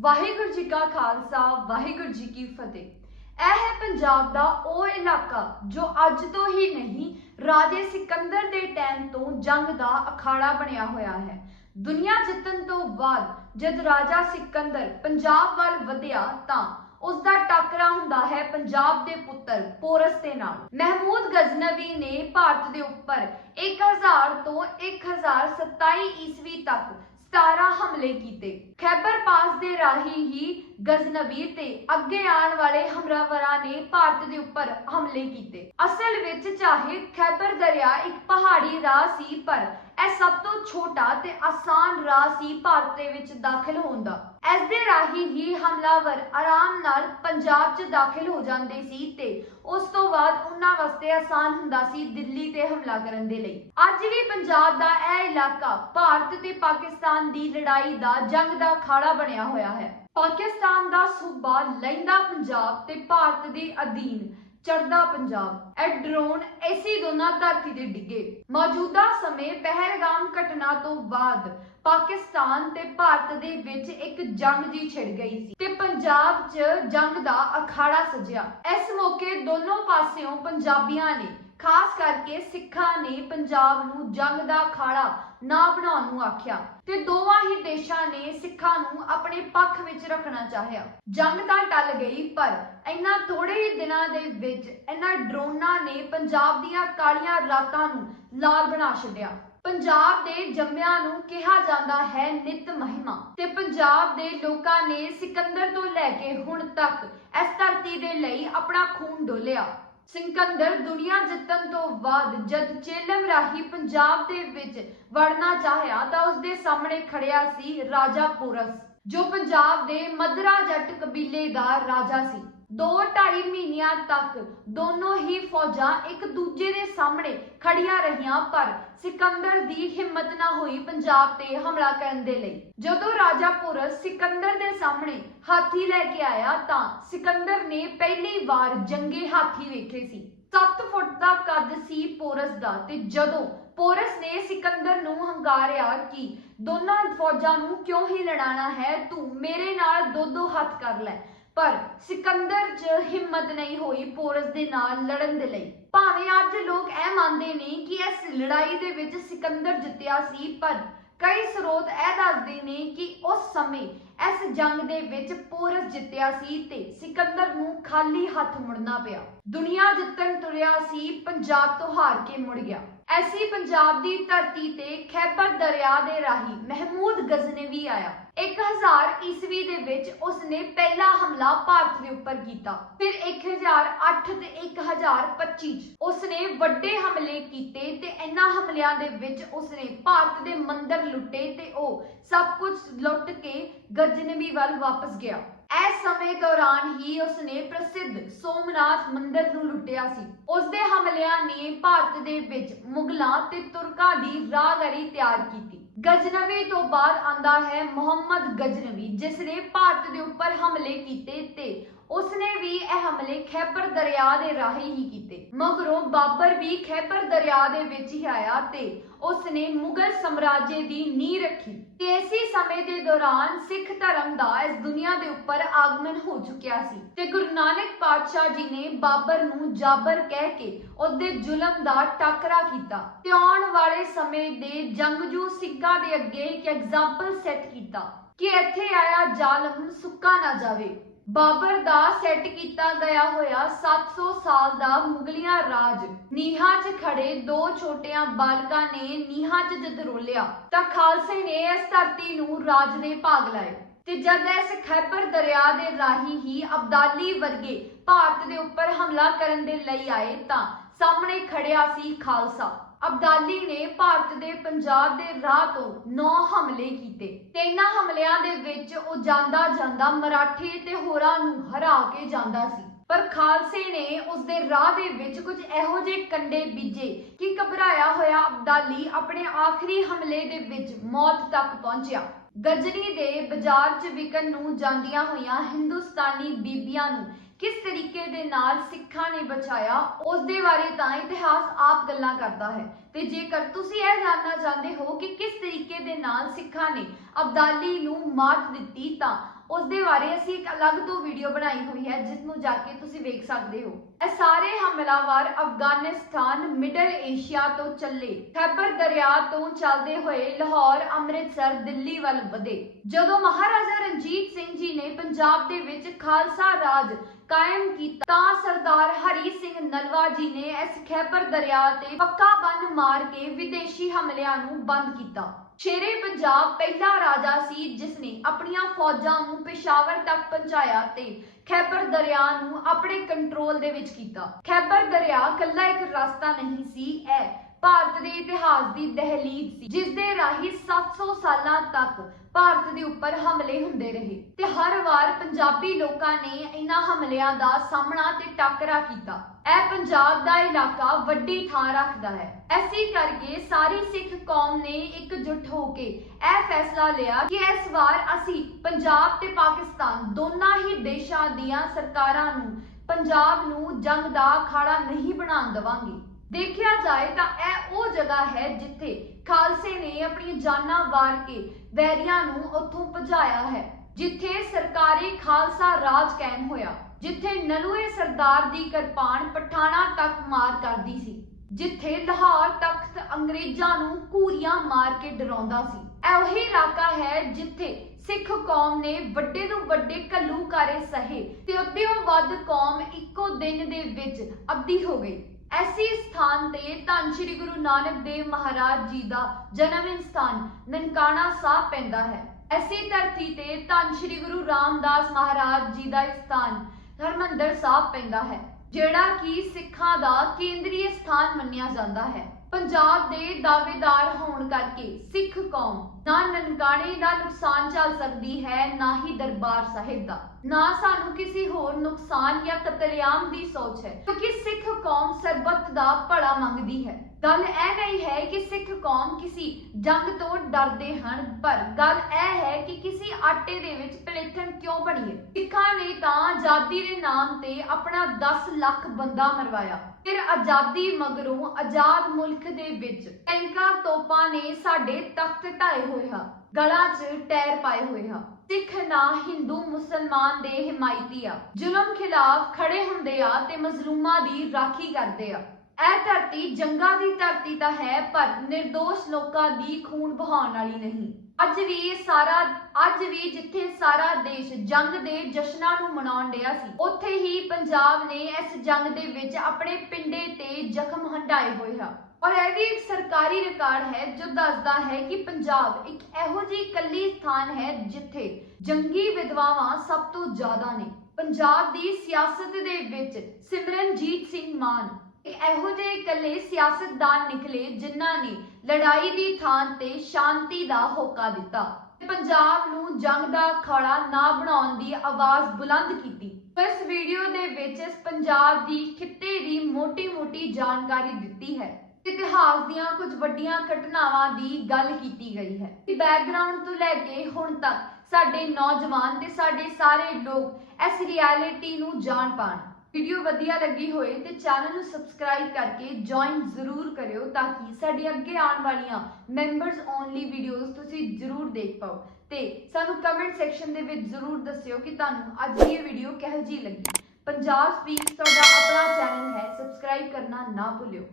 ਵਾਹਿਗੁਰੂ ਜੀ ਕਾ ਖਾਲਸਾ, ਵਾਹਿਗੁਰੂ ਜੀ ਕੀ ਫਤਿਹ। ਇਹ ਹੈ ਪੰਜਾਬ ਦਾ ਉਹ ਇਲਾਕਾ ਜੋ ਅੱਜ ਤੋਂ ਹੀ ਨਹੀਂ, ਰਾਜੇ ਸਿਕੰਦਰ ਦੇ ਟਾਈਮ ਤੋਂ ਜੰਗ ਦਾ ਅਖਾੜਾ ਬਣਿਆ ਹੋਇਆ ਹੈ। ਦੁਨੀਆ ਜਿੱਤਣ ਤੋਂ ਬਾਅਦ ਜਦ ਰਾਜਾ ਸਿਕੰਦਰ ਪੰਜਾਬ ਵੱਲ ਵਧਿਆ ਤਾਂ ਉਸ ਦਾ ਟਾਕਰਾ ਹੁੰਦਾ ਹੈ ਪੰਜਾਬ ਦੇ ਪੁੱਤਰ ਪੋਰਸ ਦੇ ਨਾਲ। ਮਹਿਮੂਦ ਗਜ਼ਨਵੀ ਨੇ ਭਾਰਤ ਦੇ ਉੱਪਰ 1000 ਤੋਂ 1027 ਈਸਵੀ ਤੱਕ 17 ਹਮਲੇ ਕੀਤੇ। ਖੈਬਰ ਪਾਸ ਦੇ ਰਾਹੀਂ ਹੀ ਗਜ਼ਨਵੀ ਤੇ ਅੱਗੇ ਆਉਣ ਵਾਲੇ ਹਮਲਾਵਰਾਂ ਨੇ ਭਾਰਤ ਦੇ ਉੱਪਰ ਹਮਲੇ ਕੀਤੇ। ਅਸਲ ਵਿੱਚ ਚਾਹੇ ਖੈਬਰ ਦਰਿਆ ਇੱਕ ਪਹਾੜੀ ਰਾਹ ਸੀ, ਪਰ ਇਹ ਸਭ ਤੋਂ ਛੋਟਾ ਤੇ ਆਸਾਨ ਰਾਹ ਸੀ ਭਾਰਤ ਦੇ ਵਿੱਚ ਦਾਖਲ ਹੋਣ ਦਾ। ਇਸ ਦੇ ਰਾਹੀਂ ਹੀ ਹਮਲਾਵਰ ਆਰਾਮ ਨਾਲ ਪੰਜਾਬ 'ਚ ਦਾਖਲ ਹੋ ਜਾਂਦੇ ਸੀ ਤੇ ਉਸ ਤੋਂ ਬਾਅਦ ਉਹਨਾਂ ਵਾਸਤੇ ਆਸਾਨ ਹੁੰਦਾ ਸੀ ਦਿੱਲੀ ਤੇ ਹਮਲਾ ਕਰਨ ਦੇ ਲਈ। ਅੱਜ ਵੀ ਪੰਜਾਬ ਦਾ ਇਹ ਇਲਾਕਾ ਭਾਰਤ ਤੇ ਪਾਕਿਸਤਾਨ ਦੀ ਲੜਾਈ ਦਾ ਜੰਗ ਦਾ ਖਾੜਾ ਬਣਿਆ ਹੋਇਆ ਹੈ। ਪਾਕਿਸਤਾਨ ਦਾ ਸੂਬਾ ਲਹਿੰਦਾ ਪੰਜਾਬ ਤੇ ਭਾਰਤ ਦੇ ਅਧੀਨ ਚੜਦਾ ਪੰਜਾਬ। ਇਹ ਡਰੋਨ ਐਸੀ ਦੋਨਾਂ ਧਰਤੀ ਦੇ ਡਿੱਗੇ। ਮੌਜੂਦਾ ਸਮੇਂ ਪਹਿਲਗਾਮ ਘਟਨਾ ਤੋਂ ਬਾਅਦ ਪਾਕਿਸਤਾਨ ਤੇ ਭਾਰਤ ਦੇ ਵਿੱਚ ਇੱਕ ਜੰਗ ਜੀ ਛਿੜ ਗਈ ਸੀ ਤੇ ਪੰਜਾਬ 'ਚ ਜੰਗ ਦਾ ਅਖਾੜਾ ਸਜਿਆ। ਇਸ ਮੌਕੇ ਦੋਨੋਂ ਪਾਸਿਓਂ ਪੰਜਾਬੀਆਂ ਨੇ ਖਾਸ ਕਰਕੇ ਸਿੱਖਾਂ ਨੇ ਪੰਜਾਬ ਨੂੰ ਜੰਗ ਦਾ ਅਖਾੜਾ ਨਾ ਬਣਾਉਣ ਨੂੰ ਆਖਿਆ। ਤੇ ਦੋਵਾਂ ਹੀ ਦੇਸ਼ਾਂ ਨੇ ਸਿੱਖਾਂ ਨੂੰ ਆਪਣੇ ਪੱਖ ਵਿੱਚ ਰੱਖਣਾ ਚਾਹਿਆ। ਜੰਗ ਤਾਂ ਟਲ ਗਈ, ਪਰ ਇਹਨਾਂ ਥੋੜੇ ਹੀ ਦਿਨਾਂ ਦੇ ਵਿੱਚ ਇਹਨਾਂ ਡਰੋਨਾਂ ਨੇ ਪੰਜਾਬ ਦੀਆਂ ਕਾਲੀਆਂ ਰਾਤਾਂ ਨੂੰ ਲਾਲ ਬਣਾ ਛੱਡਿਆ। ਪੰਜਾਬ ਦੇ ਜੰਮਿਆਂ ਨੂੰ ਕਿਹਾ ਜਾਂਦਾ ਹੈ ਨਿਤ ਮਹਿਮਾ। ਤੇ ਪੰਜਾਬ ਦੇ ਲੋਕਾਂ ਨੇ ਸਿਕੰਦਰ ਤੋਂ ਲੈ ਕੇ ਹੁਣ ਤੱਕ ਇਸ ਧਰਤੀ ਦੇ ਲਈ ਆਪਣਾ ਖੂਨ ਡੋਲਿਆ। ਸਿਕੰਦਰ ਦੁਨੀਆ ਜਿੱਤਣ ਤੋਂ ਬਾਅਦ ਜਦ ਚੇਲਮ ਰਾਹੀਂ ਪੰਜਾਬ ਦੇ ਵਿੱਚ ਵੜਨਾ ਚਾਹਿਆ ਤਾਂ ਉਸ ਦੇ ਸਾਹਮਣੇ ਖੜਿਆ ਸੀ ਰਾਜਾ ਪੋਰਸ, ਜੋ ਪੰਜਾਬ ਦੇ ਮਦਰਾ ਜੱਟ ਕਬੀਲੇ ਦਾ ਰਾਜਾ ਸੀ। 2-2.5 ਮਹੀਨਿਆਂ ਤੱਕ ਦੋਨੋਂ ਹੀ ਫੌਜਾਂ ਇੱਕ ਦੂਜੇ ਦੇ ਸਾਹਮਣੇ ਖੜੀਆਂ ਰਹੀਆਂ, ਪਰ ਸਿਕੰਦਰ ਦੀ ਹਿੰਮਤ ਨਾ ਹੋਈ ਪੰਜਾਬ ਤੇ ਹਮਲਾ ਕਰਨ ਦੇ ਲਈ। ਜਦੋਂ ਰਾਜਾ ਪੁਰਸ ਸਿਕੰਦਰ ਦੇ ਸਾਹਮਣੇ ਹਾਥੀ ਲੈ ਕੇ ਆਇਆ, ਤਾਂ ਸਿਕੰਦਰ ਨੇ ਪਹਿਲੀ ਵਾਰ ਜੰਗੇ ਹਾਥੀ ਵੇਖੇ ਸੀ। 7 ਫੁੱਟ ਦਾ ਕੱਦ ਸੀ ਪੋਰਸ ਦਾ ਤੇ ਜਦੋਂ ਪੋਰਸ ਨੇ ਸਿਕੰਦਰ ਨੂੰ ਹੰਗਾਰਿਆ ਕਿ ਦੋਨਾਂ ਫੌਜਾਂ ਨੂੰ ਕਿਉਂ ਹੀ ਲੜਾਣਾ ਹੈ, ਤੂੰ ਮੇਰੇ ਨਾਲ ਦੋ ਦੋ ਹੱਥ ਕਰ ਲੈ। ਪਰ ਸਿਕੰਦਰ 'ਚ ਹਿੰਮਤ ਨਹੀਂ ਹੋਈ ਪੋਰਸ ਦੇ ਨਾਲ ਲੜਨ ਦੇ ਲਈ। ਭਾਵੇਂ ਅੱਜ ਲੋਕ ਇਹ ਮੰਨਦੇ ਨੇ ਕਿ ਇਸ ਲੜਾਈ ਦੇ ਵਿੱਚ ਸਿਕੰਦਰ ਜਿੱਤਿਆ ਸੀ, ਪਰ ਕਈ ਸਰੋਤ ਇਹ ਦੱਸਦੇ ਨੇ ਕਿ ਉਸ ਸਮੇਂ ਇਸ ਜੰਗ ਦੇ ਵਿੱਚ ਪੋਰਸ ਜਿੱਤਿਆ ਸੀ ਤੇ ਸਿਕੰਦਰ ਨੂੰ ਖਾਲੀ ਹੱਥ ਮੁੜਨਾ ਪਿਆ। ਦੁਨੀਆ ਜਿੱਤਣ ਤੁਰਿਆ ਸੀ, ਪੰਜਾਬ ਤੋਂ ਹਾਰ ਕੇ ਮੁੜ ਗਿਆ। ਐਸੀ ਪੰਜਾਬ ਦੀ ਧਰਤੀ ਤੇ ਖੈਬਰ ਦਰਿਆ ਦੇ ਰਾਹੀਂ ਮਹਿਮੂਦ ਗਜ਼ਨਵੀ ਆਇਆ। 1000 ਈਸਵੀ ਦੇ ਵਿੱਚ ਉਸਨੇ ਪਹਿਲਾ ਹਮਲਾ ਭਾਰਤ ਦੇ ਉੱਪਰ ਕੀਤਾ। ਫਿਰ 1008 ਤੇ 1025 ਚ ਉਸਨੇ ਵੱਡੇ ਹਮਲੇ ਕੀਤੇ ਤੇ ਇਹਨਾਂ ਹਮਲਿਆਂ ਦੇ ਵਿੱਚ ਉਸਨੇ ਭਾਰਤ ਦੇ ਮੰਦਰ ਲੁੱਟੇ ਤੇ ਉਹ ਸਭ ਕੁਝ ਲੁੱਟ ਕੇ ਗਜ਼ਨਵੀ ਵੱਲ ਵਾਪਸ ਗਿਆ। ਇਸ ਸਮੇਂ ਦੌਰਾਨ ਹੀ ਉਸਨੇ ਪ੍ਰਸਿੱਧ ਸੋਮਨਾਥ ਮੰਦਿਰ ਨੂੰ ਲੁੱਟਿਆ ਸੀ। ਉਸਦੇ ਹਮਲਿਆਂ ਨੇ ਭਾਰਤ ਦੇ ਵਿੱਚ ਮੁਗਲਾਂ ਤੇ ਤੁਰਕਾਂ ਦੀ ਰਾਹਗਰੀ ਤਿਆਰ ਕੀਤੀ। ਗਜਨਵੀ ਤੋਂ ਬਾਅਦ ਆਂਦਾ ਹੈ ਮੁਹੰਮਦ ਗਜਨਵੀ ਜਿਸ ਨੇ ਭਾਰਤ ਦੇ ਉੱਪਰ ਹਮਲੇ ਕੀਤੇ ਤੇ ਉਸਨੇ ਵੀ ਇਹ ਹਮਲੇ ਖੈਬਰ ਦਰਿਆ ਦੇ ਰਾਹੀਂ ਹੀ ਕੀਤੇ ਮਗਰੋਂ ਬਾਬਰ ਵੀ ਖੈਬਰ ਦਰਿਆ ਦੇ ਵਿੱਚ ਹੀ ਆਇਆ ਤੇ ਉਸਨੇ ਮੁਗਲ ਸਮਰਾਜੇ ਦੀ ਨੀਂਹ ਰੱਖੀ। ਤੇ ਇਸੇ ਸਮੇਂ ਦੇ ਦੌਰਾਨ ਸਿੱਖ ਧਰਮ ਦਾ ਇਸ ਦੁਨੀਆ ਦੇ ਉੱਪਰ ਆਗਮਨ ਹੋ ਚੁੱਕਿਆ ਸੀ ਤੇ ਗੁਰੂ ਨਾਨਕ ਪਾਤਸ਼ਾਹ ਜੀ ਨੇ ਬਾਬਰ ਨੂੰ ਜਾਬਰ ਕਹਿ ਕੇ ਉਹਦੇ ਜ਼ੁਲਮ ਦਾ ਟਾਕਰਾ ਕੀਤਾ ਤੇ ਆਉਣ ਵਾਲੇ ਸਮੇਂ ਦੇ ਜੰਗਜੂ ਸਿੱਖਾਂ ਦੇ ਅੱਗੇ ਇੱਕ ਐਗਜ਼ਾਮਪਲ ਸੈੱਟ ਕੀਤਾ ਕਿ ਇੱਥੇ ਆਇਆ ਜ਼ਾਲਮ ਸੁੱਕਾ ਨਾ ਜਾਵੇ। ਬਾਬਰ ਦਾ ਸੈੱਟ ਕੀਤਾ ਗਿਆ ਹੋਇਆ 700 ਸਾਲ ਦਾ ਮੁਗਲਿਆਂ ਰਾਜ। ਨੀਹਾਂ 'ਚ ਖੜੇ ਦੋ ਛੋਟਿਆਂ ਬਾਲਕਾਂ ਨੇ ਨੀਹਾਂ 'ਚ ਜਦ ਰੋਲਿਆ ਤਾਂ ਖਾਲਸੇ ਨੇ ਇਸ ਧਰਤੀ ਨੂੰ ਰਾਜ ਦੇ ਭਾਗ ਲਾਏ ਤੇ ਜਦ ਇਸ ਖੈਬਰ ਦਰਿਆ ਦੇ ਰਾਹੀਂ ਹੀ ਅਬਦਾਲੀ ਵਰਗੇ ਭਾਰਤ ਦੇ ਉੱਪਰ ਹਮਲਾ ਕਰਨ ਦੇ ਲਈ ਆਏ ਤਾਂ ਸਾਹਮਣੇ ਖੜਿਆ ਸੀ ਖਾਲਸਾ। ਅਬਦਾਲੀ ਨੇ ਭਾਰਤ ਦੇ ਪੰਜਾਬ ਦੇ ਰਾਹ ਤੋਂ 9 ਹਮਲੇ ਕੀਤੇ। ਤੇ ਇਹਨਾਂ ਹਮਲਿਆਂ ਦੇ ਵਿੱਚ ਉਹ ਜਾਂਦਾ ਜਾਂਦਾ ਮਰਾਠੀ ਤੇ ਹੋਰਾਂ ਨੂੰ ਹਰਾ ਕੇ ਜਾਂਦਾ ਸੀ। ਪਰ ਖਾਲਸੇ ਨੇ ਉਸ ਦੇ ਰਾਹ ਦੇ ਵਿੱਚ ਕੁਝ ਇਹੋ ਜਿਹੇ ਕੰਡੇ ਬੀਜੇ ਕਿ ਘਬਰਾਇਆ ਹੋਇਆ ਅਬਦਾਲੀ ਆਪਣੇ ਆਖਰੀ ਹਮਲੇ ਦੇ ਵਿੱਚ ਮੌਤ ਤੱਕ ਪਹੁੰਚਿਆ। ਗਜਨੀ ਦੇ ਬਾਜ਼ਾਰ 'ਚ ਵਿਕਣ ਨੂੰ ਜਾਂਦੀਆਂ ਹੋਈਆਂ ਹਿੰਦੁਸਤਾਨੀ ਬੀਬੀਆਂ ਨੂੰ ਕਿਸ ਤਰੀਕੇ ਦੇ ਨਾਲ ਸਿੱਖਾਂ ਨੇ ਬਚਾਇਆ ਉਸ ਦੇ ਬਾਰੇ ਤਾਂ ਇਤਿਹਾਸ ਆਪ ਗੱਲਾਂ ਕਰਦਾ ਹੈ। ਤੇ ਜੇਕਰ ਤੁਸੀਂ ਇਹ ਜਾਣਨਾ ਚਾਹੁੰਦੇ ਹੋ ਕਿ ਕਿਸ ਤਰੀਕੇ ਦੇ ਨਾਲ ਸਿੱਖਾਂ ਨੇ ਅਬਦਾਲੀ ਨੂੰ ਮਾਤ ਦਿੱਤੀ ਤਾਂ ਉਸ ਦੇ ਬਾਰੇ ਅਸੀਂ ਇੱਕ ਅਲੱਗ ਤੋਂ ਵੀਡੀਓ ਬਣਾਈ ਹੋਈ ਹੈ ਜਿਸ ਨੂੰ ਜਾ ਕੇ ਤੁਸੀਂ ਵੇਖ ਸਕਦੇ ਹੋ। ਇਹ ਸਾਰੇ ਹਮਲਾਵਰ ਅਫਗਾਨਿਸਤਾਨ, ਮਿਡਲ ਏਸ਼ੀਆ ਤੋਂ ਚੱਲੇ। ਖੈਬਰ ਦਰਿਆ ਤੋਂ ਚੱਲਦੇ ਹੋਏ ਲਾਹੌਰ, ਅੰਮ੍ਰਿਤਸਰ, ਦਿੱਲੀ ਵੱਲ ਵਧੇ। ਜਦੋਂ ਮਹਾਰਾਜਾ ਰਣਜੀਤ ਸਿੰਘ ਜੀ ਨੇ ਪੰਜਾਬ ਦੇ ਵਿੱਚ ਖਾਲਸਾ ਰਾਜ ਕਾਇਮ ਕੀਤਾ, ਤਾਂ ਸਰਦਾਰ ਹਰੀ ਸਿੰਘ ਨਲਵਾ ਜੀ ਨੇ ਇਸ ਖੈਬਰ ਦਰਿਆ ਤੇ ਪੱਕਾ ਬੰਨ ਮਾਰ ਕੇ ਵਿਦੇਸ਼ੀ ਹਮਲਿਆਂ ਨੂੰ ਬੰਦ ਕੀਤਾ। ਸ਼ੇਰੇ ਪੰਜਾਬ ਪਹਿਲਾ ਰਾਜਾ ਸੀ ਜਿਸ ਨੇ ਆਪਣੀਆਂ ਫੌਜਾਂ ਨੂੰ ਪੇਸ਼ਾਵਰ ਤੱਕ ਪਹੁੰਚਾਇਆ ਤੇ ਖੈਬਰ ਦਰਿਆ ਨੂੰ ਆਪਣੇ ਕੰਟਰੋਲ ਦੇ ਵਿੱਚ ਕੀਤਾ। ਖੈਬਰ ਦਰਿਆ ਕੱਲਾ ਇੱਕ ਰਸਤਾ ਨਹੀਂ ਸੀ, ਇਹ ਭਾਰਤ ਦੇ ਇਤਿਹਾਸ ਦੀ ਦਹਲੀਜ਼ ਸੀ, ਜਿਸ ਦੇ ਰਾਹੀਂ 700 ਸਾਲਾਂ ਤੱਕ ਭਾਰਤ ਦੇ ਉੱਪਰ ਹਮਲੇ ਹੁੰਦੇ ਰਹੇ ਤੇ ਹਰ ਵਾਰ ਪੰਜਾਬੀ ਲੋਕਾਂ ਨੇ ਇਹਨਾਂ ਹਮਲਿਆਂ ਦਾ ਸਾਹਮਣਾ ਤੇ ਟਾਕਰਾ ਕੀਤਾ। ਇਹ ਪੰਜਾਬ ਦਾ ਇਲਾਕਾ ਵੱਡੀ ਥਾਂ ਰੱਖਦਾ ਹੈ। ਐਸੀ ਕਰਕੇ ਸਾਰੀ ਸਿੱਖ ਕੌਮ ਨੇ ਇਕਜੁੱਟ ਹੋ ਕੇ ਇਹ ਫੈਸਲਾ ਲਿਆ ਕਿ ਇਸ ਵਾਰ ਅਸੀਂ ਪੰਜਾਬ ਤੇ ਪਾਕਿਸਤਾਨ ਦੋਨਾਂ ਹੀ ਦੇਸ਼ਾਂ ਦੀਆਂ ਸਰਕਾਰਾਂ ਨੂੰ ਪੰਜਾਬ ਨੂੰ ਜੰਗ ਦਾ ਅਖਾੜਾ ਨਹੀਂ ਬਣਾਉਣ ਦੇਵਾਂਗੇ। ਦੇਖਿਆ ਜਾਏ ਤਾਂ ਇਹ ਉਹ ਜਗ੍ਹਾ ਹੈ ਜਿੱਥੇ ਖਾਲਸੇ ਨੇ ਆਪਣੀਆਂ ਜਾਨਾਂ ਵਾਰ ਕੇ ਵੈਰੀਆਂ ਨੂੰ ਉੱਥੋਂ ਭਜਾਇਆ ਹੈ, ਜਿੱਥੇ ਸਰਕਾਰੀ ਖਾਲਸਾ ਰਾਜ ਕਾਇਮ ਹੋਇਆ, ਜਿੱਥੇ ਨਲੂਏ ਸਰਦਾਰ ਦੀ ਕਿਰਪਾਨ ਪਠਾਣਾ ਤੱਕ ਮਾਰ ਕਰਦੀ ਸੀ, ਜਿੱਥੇ ਲਾਹੌਰ ਤਖਤ ਅੰਗਰੇਜ਼ਾਂ ਨੂੰ ਘੂਰੀਆਂ ਮਾਰ ਕੇ ਡਰਾਉਂਦਾ ਸੀ। ਇਹ ਇਲਾਕਾ ਹੈ ਜਿੱਥੇ ਸਿੱਖ ਕੌਮ ਨੇ ਵੱਡੇ ਤੋਂ ਵੱਡੇ ਘੱਲੂਕਾਰੇ ਸਹੇ ਤੇ ਅੱਧਿਓਂ ਵੱਧ ਕੌਮ ਇੱਕੋ ਦਿਨ ਦੇ ਵਿੱਚ ਅੱਧੀ ਹੋ ਗਈ। ਐਸੀ ਸਥਾਨ ਤੇ ਧੰਨ ਸ਼੍ਰੀ ਗੁਰੂ ਨਾਨਕ ਦੇਵ ਮਹਾਰਾਜ ਜੀ ਦਾ ਜਨਮ ਸਥਾਨ ਨਨਕਾਣਾ ਸਾਹਿਬ ਪੈਂਦਾ ਹੈ। ਐਸੀ ਧਰਤੀ ਤੇ ਧੰਨ ਸ਼੍ਰੀ ਗੁਰੂ ਰਾਮਦਾਸ ਮਹਾਰਾਜ ਜੀ ਦਾ ਸਥਾਨ ਹਰਮੰਦਰ ਸਾਹਿਬ ਪੈਂਦਾ ਹੈ, ਜਿਹੜਾ ਕਿ ਸਿੱਖਾਂ ਦਾ ਕੇਂਦਰੀ ਸਥਾਨ ਮੰਨਿਆ ਜਾਂਦਾ ਹੈ। ਪੰਜਾਬ ਦੇ ਦਾਅਵੇਦਾਰ ਹੋਣ ਕਰਕੇ ਸਿੱਖ ਕੌਮ ਨਾ ਨਨਕਾਣੇ ਦਾ ਨੁਕਸਾਨ ਚੱਲ ਸਕਦੀ ਹੈ, ਨਾ ਹੀ ਦਰਬਾਰ ਸਾਹਿਬ ਦਾ। ਨਾ ਸਾਨੂੰ ਕਿਸੇ ਹੋਰ ਨੁਕਸਾਨ ਜਾਂ ਕਤਲੇਆਮ ਦੀ ਸੋਚ ਹੈ ਕਿਉਂਕਿ ਸਿੱਖ ਕੌਮ ਸਰਬੱਤ ਦਾ ਭਲਾ ਮੰਗਦੀ ਹੈ। ਗੱਲ ਇਹ ਨਹੀਂ ਹੈ ਕਿ ਸਿੱਖ ਕੌਮ ਕਿਸੇ ਜੰਗ ਤੋਂ ਡਰਦੇ ਹਨ, ਪਰ ਗੱਲ ਇਹ ਹੈ ਕਿ ਦੇ ਵਿੱਚ ਪਲੇਠਣ ਕਿਉਂ ਬਣੀਏ? ਸਿੱਖਾਂ ਨੇ ਤਾਂ ਆਜ਼ਾਦੀ ਦੇ ਨਾਮ ਤੇ ਆਪਣਾ 10 ਲੱਖ ਬੰਦਾ ਮਰਵਾਇਆ। ਫਿਰ ਆਜ਼ਾਦੀ ਮਗਰੋਂ ਆਜ਼ਾਦ ਮੁਲਕ ਦੇ ਵਿੱਚ ਟੈਂਕਾਂ ਤੋਪਾਂ ਨੇ ਸਾਡੇ ਤਖਤ ਢਾਏ ਹੋਏ ਹਨ ਗਲਾਂ 'ਚ ਟਾਇਰ ਪਾਏ ਹੋਏ ਹਨ ਸਿੱਖ ਨਾ ਹਿੰਦੂ ਮੁਸਲਮਾਨ ਦੇ ਹਮਾਇਤੀ ਆ। ਜ਼ੁਲਮ ਖਿਲਾਫ ਖੜੇ ਹੁੰਦੇ ਆ ਤੇ ਮਜ਼ਲੂਮਾਂ ਦੀ ਰਾਖੀ ਕਰਦੇ ਆ। ਇਹ ਧਰਤੀ ਜੰਗਾਂ ਦੀ ਧਰਤੀ ਤਾਂ ਹੈ, ਪਰ નિર્ਦੋਸ਼ ਲੋਕਾਂ ਦੀ ਖੂਨ ਬਹਾਉਣ ਵਾਲੀ ਨਹੀਂ। ਅੱਜ ਵੀ ਸਾਰਾ, ਅੱਜ ਵੀ ਜਿੱਥੇ ਸਾਰਾ ਦੇਸ਼ ਜੰਗ ਦੇ ਜਸ਼ਨਾਂ ਨੂੰ ਮਨਾਉਣ ਡਿਆ ਸੀ, ਉੱਥੇ ਹੀ ਪੰਜਾਬ ਨੇ ਇਸ ਜੰਗ ਦੇ ਵਿੱਚ ਆਪਣੇ ਪਿੰਡੇ ਤੇ ਜ਼ਖਮ ਹੰਡਾਏ ਹੋਏ ਹਨ ਔਰ ਇਹ ਵੀ ਇੱਕ ਸਰਕਾਰੀ ਰਿਕਾਰਡ ਹੈ, ਜੋ ਦੱਸਦਾ ਹੈ ਕਿ ਪੰਜਾਬ ਇੱਕ ਇਹੋ ਜਿਹੀ ਇਕੱਲੀ ਸਥਾਨ ਹੈ ਜਿੱਥੇ ਜੰਗੀ ਵਿਧਵਾਵਾਂ ਸਭ ਤੋਂ ਜ਼ਿਆਦਾ ਨੇ। ਪੰਜਾਬ ਦੀ ਸਿਆਸਤ ਦੇ ਵਿੱਚ ਸਿਮਰਨਜੀਤ ਸਿੰਘ ਮਾਨ ਇਹੋ ਜਿਹੇ ਇਕੱਲੇ ਸਿਆਸਤਦਾਨ ਨਿਕਲੇ ਜਿਨ੍ਹਾਂ ਨੇ ਲੜਾਈ ਦੀ ਥਾਂ ਤੇ ਸ਼ਾਂਤੀ ਦਾ ਹੋਕਾ ਦਿੱਤਾ ਪੰਜਾਬ ਨੂੰ ਜੰਗ ਦਾ ਅਖਾੜਾ ਨਾ ਬਣਾਉਣ ਦੀ ਆਵਾਜ਼ ਬੁਲੰਦ ਕੀਤੀ। ਇਸ ਵੀਡੀਓ ਦੇ ਵਿੱਚ ਇਸ ਪੰਜਾਬ ਦੀ ਖਿੱਤੇ ਦੀ ਮੋਟੀ-ਮੋਟੀ ਜਾਣਕਾਰੀ ਦਿੱਤੀ ਹੈ। ਇਤਿਹਾਸ ਦੀਆਂ ਕੁਝ ਵੱਡੀਆਂ ਘਟਨਾਵਾਂ ਦੀ ਗੱਲ ਕੀਤੀ ਗਈ ਹੈ। ਬੈਕਗ੍ਰਾਉਂਡ ਤੋਂ ਲੈ ਕੇ ਹੁਣ ਤੱਕ ਸਾਡੇ ਨੌਜਵਾਨ ਤੇ ਸਾਡੇ ਸਾਰੇ ਲੋਕ ਇਸ ਰਿਐਲਿਟੀ ਨੂੰ ਜਾਣ ਪਾਣ। ਵੀਡੀਓ ਵਧੀਆ ਲੱਗੀ ਹੋਏ ਤੇ ਚੈਨਲ ਨੂੰ ਸਬਸਕ੍ਰਾਈਬ ਕਰਕੇ ਜੁਆਇਨ ਜ਼ਰੂਰ ਕਰਿਓ ਤਾਂ ਕਿ ਸਾਡੇ ਅੱਗੇ ਆਉਣ ਵਾਲੀਆਂ ਮੈਂਬਰਸ ਓਨਲੀ ਵੀਡੀਓਜ਼ ਤੁਸੀਂ ਜ਼ਰੂਰ ਦੇਖ ਪਾਓ। ਤੇ ਸਾਨੂੰ ਕਮੈਂਟ ਸੈਕਸ਼ਨ ਦੇ ਵਿੱਚ ਜ਼ਰੂਰ ਦੱਸਿਓ ਕਿ ਤੁਹਾਨੂੰ ਅੱਜ ਦੀ ਇਹ ਵੀਡੀਓ ਕਿਹੋ ਜਿਹੀ ਲੱਗੀ। ਪੰਜਾਬ ਸਪੀਕਸ ਤੁਹਾਡਾ ਆਪਣਾ ਚੈਨਲ ਹੈ ਸਬਸਕ੍ਰਾਈਬ ਕਰਨਾ ਨਾ ਭੁੱਲਿਓ।